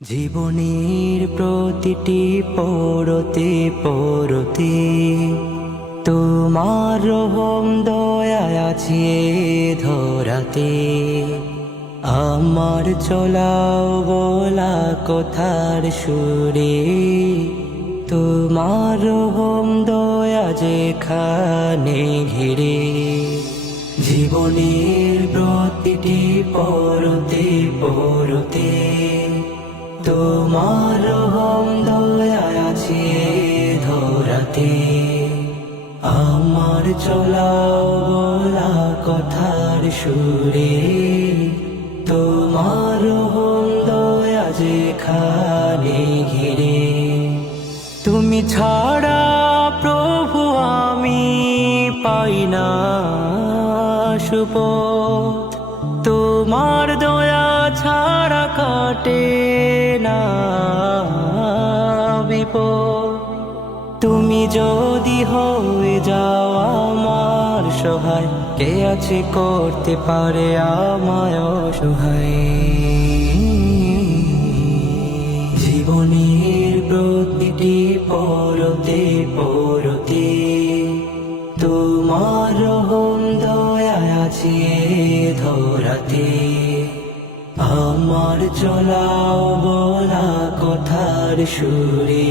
জীবনের প্রতিটি পরতে পরতে তোমার রহম দয়া আছে ধরাতে। আমার চলাও বলা কথার সুরে তোমার রহম দয়া যেখানে ঘিরে। জীবনের প্রতিটি পরতে পরতে তোমার রহম দয়া আছে ধরাতে। আমার চলাও বলা কথার সুরে তোমার রহম দয়া যেখানে ঘিরে। তুমি ছাড়া প্রভু আমি পাই না সুপথ, তোমার দয়া ছাড়া কাটে না বিপদ। তুমি যদি হয়ে যাও আমার সহায়, কে আছে করতে পারে আমায় অসহায়। জীবনের প্রতিটি পরতে পরতে তোমার রহম দয়া আছে ধরাতে। আমার চলাও বলা কথার সুরে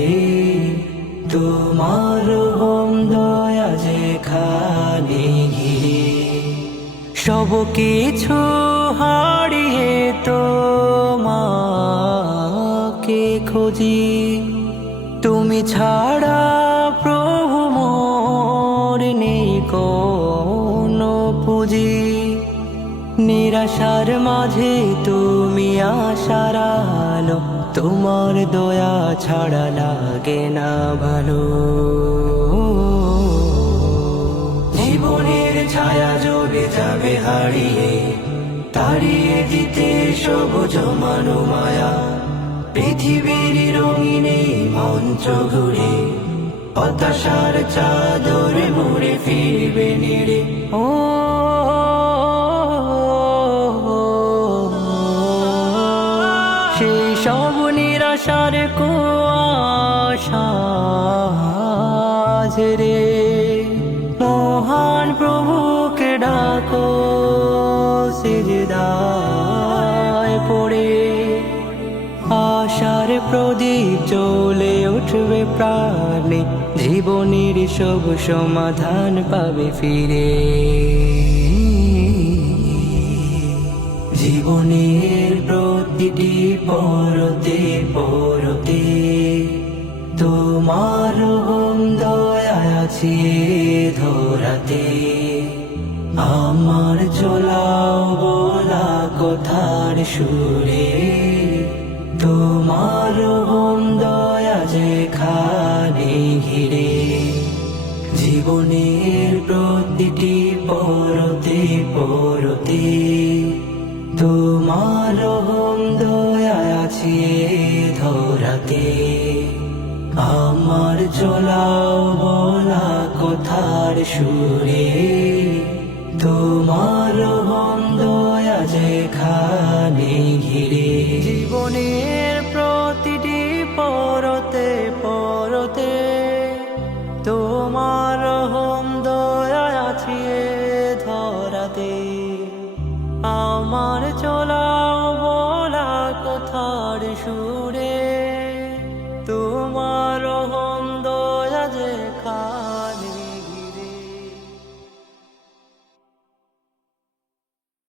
তোমার রহম দয়া যেখানে ঘিরে। সব কিছু হারিয়ে তোমাকে খুঁজি, তুমি ছাড়া প্রভু মোর নেই কোনো পুঁজি। নিরাশার মাঝে তুমি আশার আলো, তোমার দয়া ছাড়া লাগে না ভালো। জীবনের ছায়া জবে যাবে হারিয়ে, তাড়িয়ে দিতে সব জমানো মায়া। পৃথিবীর রঙিনে মঞ্চ ঘুরে হতাশার চাদরে মুড়ে ফিরবে নেড়ে। ও সেই সব নিরাশার কুয়াশা ঝেড়ে মহান প্রভুকে ডাকো সিজদায় পড়ে। আশার প্রদীপ জ্বলে উঠবে প্রাণে, জীবনের সব সমাধান পাবে ফিরে। জীবনের প্রতিটি পরতে পরতে তোমার রহম দয়া আছে ধরাতে। আমার চলাও বলা কথার সুরে তোমার রহম দয়া যেখানে ঘিরে। জীবনের প্রতিটি পরতে পরতে তোমার রহম দয়া আছে ধরাতে। আমার চলাও বলা কথার সুরে তোমার রহম দয়া যেখানে ঘিরে। জীবনের প্রতিটি পরতে পরতে তোমার রহম দয়া আছে ধরাতে। আমার চলাও বলা কথার সুরে তোমার রহম দয়া যেখানে